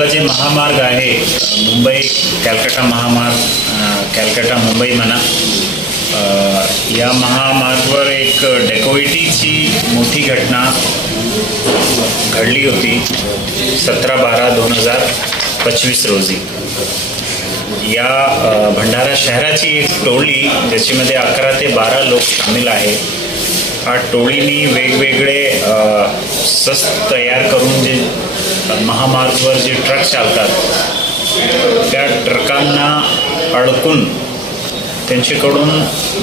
आपला जे महामार्ग आहे मुंबई कॅलकाटा महामार्ग, कॅलकाटा मुंबई म्हणा, या महामार्गावर एक डेकोइटीची मोठी घटना घडली होती 17/12/2025 रोजी. या भंडारा शहराची एक टोळी ज्याच्यामध्ये 11 ते 12 लोक सामील आहे. हा टोळीनी वेगवेगळे शस्त्र तयार करून जे महामार्गावर जे ट्रक चालतात त्या ट्रकांना अडकून त्यांच्याकडून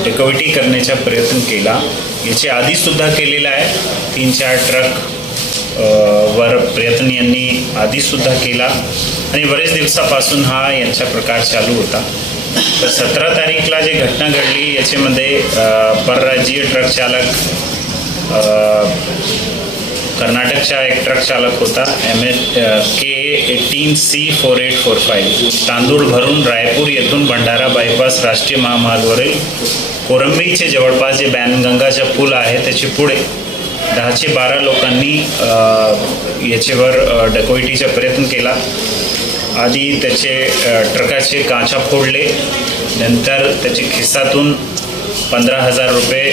डेकोइटी करण्याचा प्रयत्न केला. याच्या आधीसुद्धा केलेला आहे. 3-4 ट्रक वर प्रयत्न यांनी आधीसुद्धा केला आणि बरेच दिवसापासून हा यांचा प्रकार चालू होता. तर 17 तारीखला जे घटना घडली याच्यामध्ये परराज्यीय ट्रक चालक, कर्नाटकचा एक ट्रक चालक होता KA18C4845, तांदूळ भरून रायपूर येथून भंडारा बायपास राष्ट्रीय महामार्गावरील कोरंबीचे जवळपास जे बॅनगंगाचा पूल आहे त्याच्या पुढे 10 ते 12 लोकांनी याच्यावर डकैतीचा प्रयत्न केला. आधी त्याचे ट्रकाचे काचा फोडले, नंतर त्याच्या खिशातून 15,000 रुपये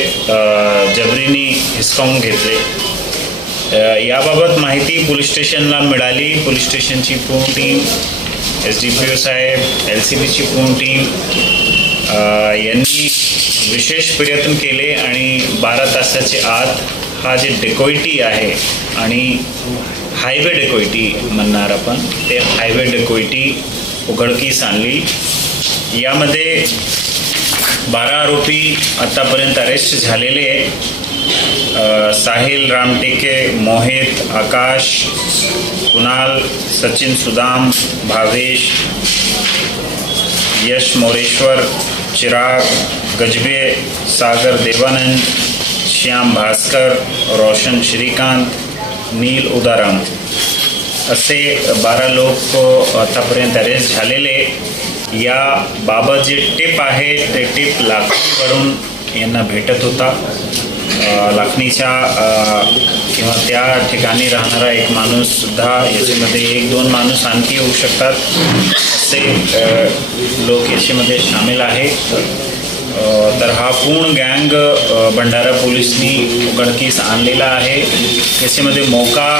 जबरीने हिसकावून घेतले. याबाबत माहिती पोलीस स्टेशनला मिळाली. पोलीस स्टेशनची पूर्ण टीम, SDPO साहेब, LCBची पूर्ण टीम यांनी विशेष प्रयत्न केले आणि 12 तासाच्या आत हा जे डेकोइटी आहे आणि हायवे डेकोइटी म्हणणार आपण, ते हायवे डेकोइटी उघडकीस आणली. यामध्ये 12 आरोपी आतापर्यंत अरेस्ट झालेले आहे. साहिल रामटेके, मोहित, आकाश, कुणाल, सचिन सुदाम, भावेश, यश मोरेश्वर, चिराग गजबे, सागर देवानंद, श्याम भास्कर, रोशन श्रीकांत, नील उदाराम असे 12 लोक आतापर्यंत अरेस्ट झालेले. या बाबत जे टिप आहे ते टिप लाखनीवरून यांना भेटत होता. लाखनीच्या किंवा त्या ठिकाणी राहणारा एक माणूस सुद्धा, याच्यामध्ये 1-2 माणूस आणखी होऊ शकतात असे लोक याच्यामध्ये सामील आहे. तर हा पूर्ण गँग भंडारा पोलिसांनी उघडकीस आणलेला आहे. याच्यामध्ये मोका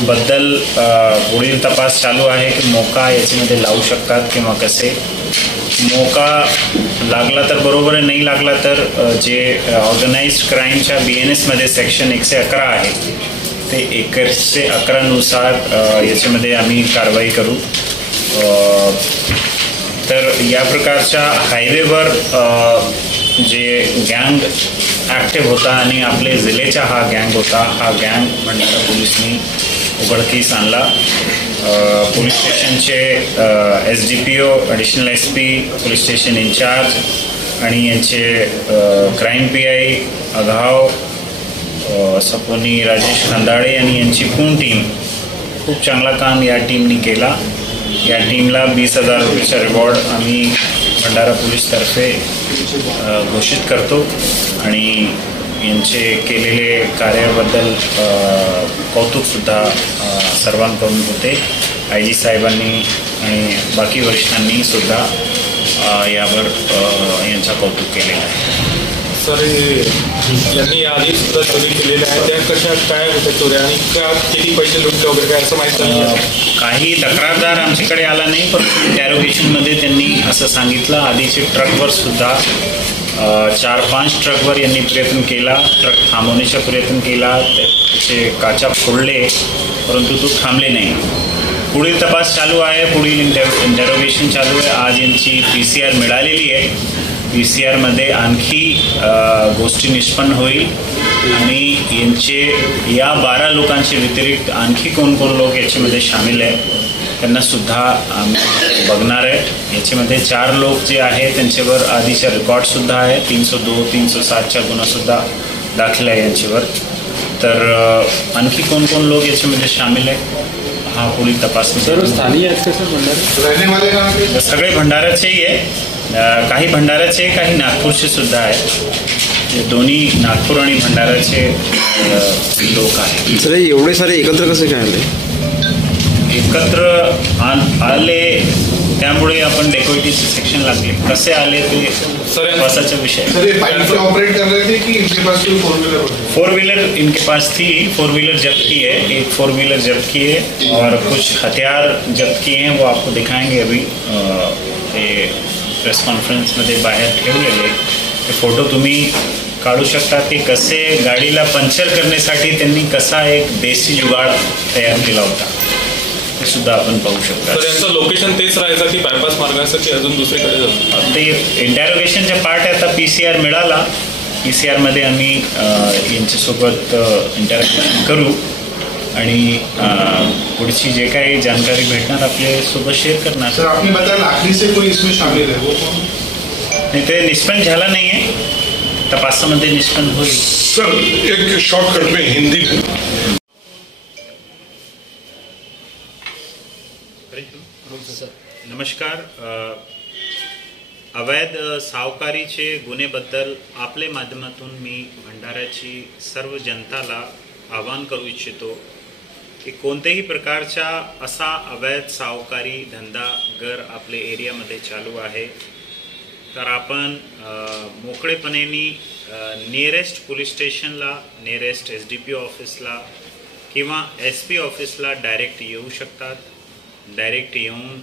बद्दल पुढील तपास चालू आहे की मोका याच्यामध्ये लावू शकतात किंवा कसे. मोका लागला तर बरोबर आहे, नाही लागला तर जे ऑर्गनाइज्ड क्राईमच्या BNS मध्ये सेक्शन 111 आहे ते 111 नुसार याच्यामध्ये आम्ही कारवाई करू. तर या प्रकारच्या हायवेवर जे गँग ॲक्टिव्ह होता आणि आपले जिल्ह्याचा हा गँग होता, हा गँग भंडारा पोलिसांनी उघडकीस आणला. पोलीस स्टेशनचे SDPO, additional SP, police station incharge आणि यांचे क्राईम PI अघाव सपोनी राजेश खंदाळे आणि यांची पूर्ण टीम खूप चांगला काम या टीमनी केला. या टीमला 20,000 रुपयाचा रिवॉर्ड आम्ही भंडारा पोलीसतर्फे घोषित करतो आणि यांचे केलेले कार्याबद्दल कौतुकसुद्धा सर्वांकडून होते. IG साहेबांनी आणि बाकी वरिष्ठांनी सुद्धा यावर यांचा कौतुक केलेलं आहे. सर, यांनी आधी सुद्धा चोरी केलेल्या आहे, त्या कशा काय होत्या चोऱ्या आणि किती पैसे लुटले वगैरे काय असं माहिती नाही. काही तक्रारदार आमच्याकडे आला नाही, पण इंटॅरोगेशनमध्ये त्यांनी असं सांगितलं. आधीचे ट्रकवर सुद्धा 4-5 ट्रकवर यांनी प्रयत्न केला, ट्रक थांबवण्याचा प्रयत्न केला, त्याचे काचा फोडले, परंतु तो थांबले नाही. पुढील तपास चालू आहे, पुढील इंटॅरोगेशन चालू आहे. आज यांची PCR मिळालेली आहे. PCR आणखी गोष्टी निष्पन्न होईल आणि यांचे या 12 लोकांचे व्यतिरिक्त आणखी कोण लोक याच्यामध्ये सामील आहे त्यांना सुद्धा आम्ही बघणार आहे. याच्यामध्ये 4 लोक जे आहे त्यांच्यावर आधीच्या रेकॉर्डसुद्धा आहे. 302, 307च्या गुन्हासुद्धा दाखल आहे यांच्यावर. तर आणखी कोण लोक याच्यामध्ये सामील आहे हा पुढील तपास. स्थानिक आहेत का सर भंडारा? सगळे भंडाराचेही आहे, काही भंडाराचे, काही नागपूरचे सुद्धा आहेत. दोन्ही नागपूर आणि भंडाराचे लोक आहेत. सर एवढे सारे एकत्र कसे काय आले? एकत्र आले, त्यामुळे आपण डेकोइटीचे सेक्शन लागले. कसे आले ते बसाचा विषय. ऑपरेट कर रहे थे कि इनके पास कोई फोर व्हीलर इनके पास थी. 4 व्हीलर जब्त की है, एक 4 व्हीलर जब्त की है और कुछ हथियार जब्त किए हैं. वो आपको दिखाएंगे अभी. ते प्रेस कॉन्फरन्समध्ये बाहेर ठेवलेले ते फोटो तुम्ही काढू शकता की कसे गाडीला पंक्चर करण्यासाठी त्यांनी कसा एक देशी जुगाड तयार केला होता, ते सुद्धा आपण पाहू शकता. तर यांचं लोकेशन तेच राहायचं की बायपास मार्गाचं की अजून दुसरीकडे जातं? ते इंटॅरोगेशनचा पार्ट आहे. आता PCR मिळाला. PCRमध्ये आम्ही यांच्यासोबत इंटॅरोगेशन करू आणि पुढची जे काही जानकारी भेटणार आपल्या सोबत शेअर करणार. सर आपने बताया लाकड़ी से कोई इसमें शामिल है, वो कौन? नाही, ते निष्पन्न झाला नाही आहे. तपासामध्ये निष्पन्न होईल. सर एक शॉर्टकट में हिंदी में. नमस्कार. अवैध सावकारीचे गुन्हेबद्दल आपल्या माध्यमातून मी भंडाऱ्याची सर्व जनताला आवाहन करू इच्छितो की कोणत्याही प्रकारचा असा अवैध सावकारी धंदा जर आपल्या एरियामध्ये चालू आहे तर आपण मोकळेपणाने नियरेस्ट पोलीस स्टेशनला, नियरेस्ट SDPO ऑफिसला किंवा SP ऑफिसला डायरेक्ट येऊ शकतात. डायरेक्ट येऊन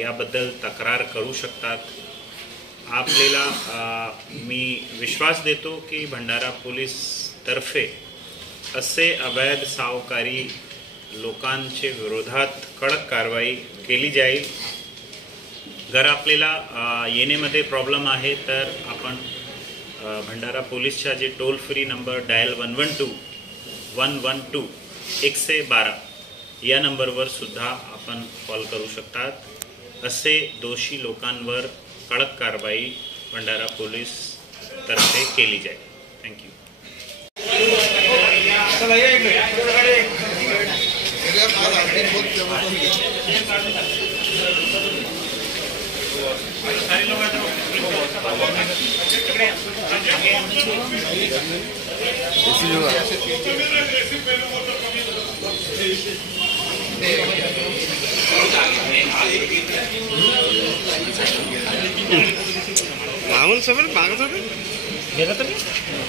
याबद्दल तक्रार करू शकतात. आपल्याला मी विश्वास देतो की भंडारा पोलीस तर्फे असे अवैध सावकारी लोकांचे विरोधात कडक कारवाई केली जाईल. जर आपल्याला येण्यामध्ये प्रॉब्लेम आहे तर आपण भंडारा पोलीसचा जे टोल फ्री नंबर डायल 112 112 या नंबरवर सुद्धा आपण कॉल करू शकतात. असे दोषी लोकांवर कडक कारवाई भंडारा पोलीस तर्फे केली जाईल. थँक्यू. मागून समोर मागत होते गेला तर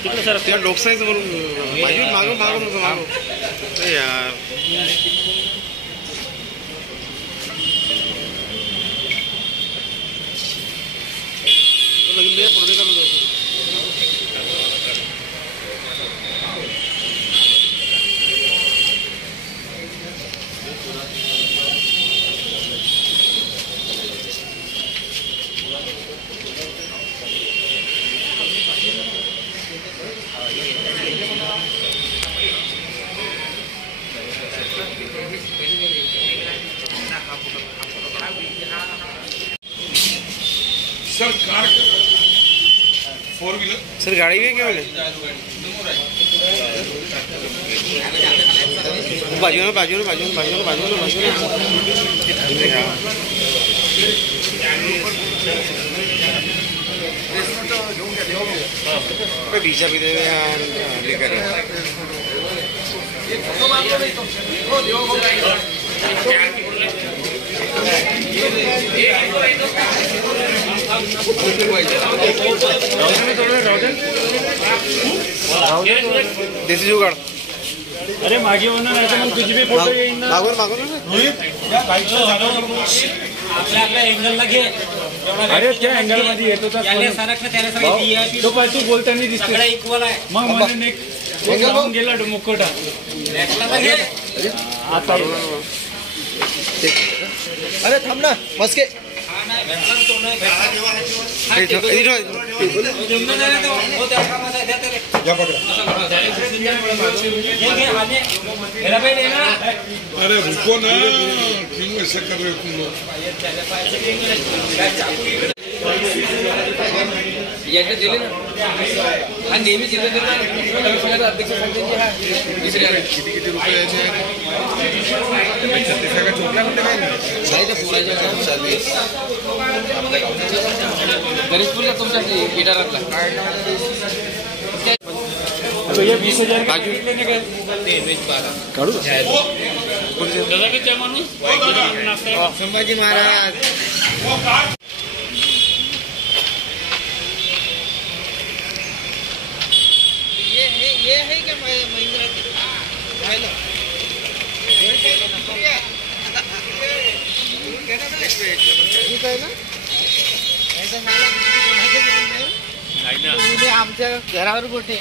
तिकडे सर त्या लोकशाहीचं म्हणून मागून मागून मागून यार सर कार 4 व्हीलर सर गाड़ी भी क्या बोले बाजू बीजा भी देसी जुगाड़. अरे मागे होणार नाही तर मग तुझी बी फोटो येईन ना. मागून आपल्या अँगलला घे. अरे त्या अँगल मध्ये येतो तो पाय तू बोलताना दिसतो मग म्हणून एक जाऊन गेला मुकोटा आता. अरे थांब ना मस्के अरे रुको ना, क्यों ऐसे कर रहे हो तुम लोग? दिले ना हा नेहमी जिल्हा अध्यक्ष किती रुपयाचे गणेशपूरला तुमच्या इटारातला तो ये 20,000 काढू संभाजी महाराज ये है क्या महिंद्रा आमच्या घरावर गोठे